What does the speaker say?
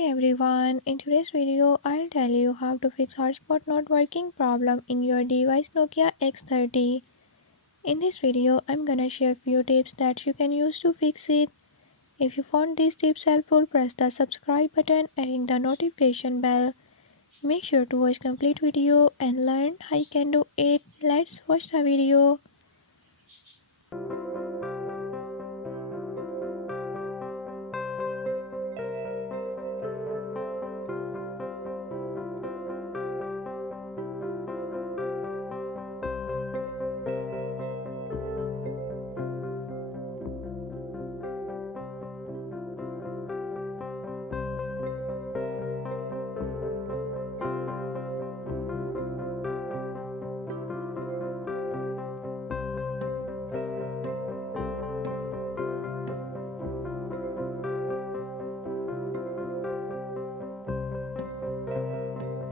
Hey everyone, in today's video I'll tell you how to fix hotspot not working problem in your device Nokia X30. In this video I'm gonna share few tips that you can use to fix it. If you found these tips helpful, press the subscribe button and ring the notification bell. Make sure to watch complete video and learn how you can do it. Let's watch the video.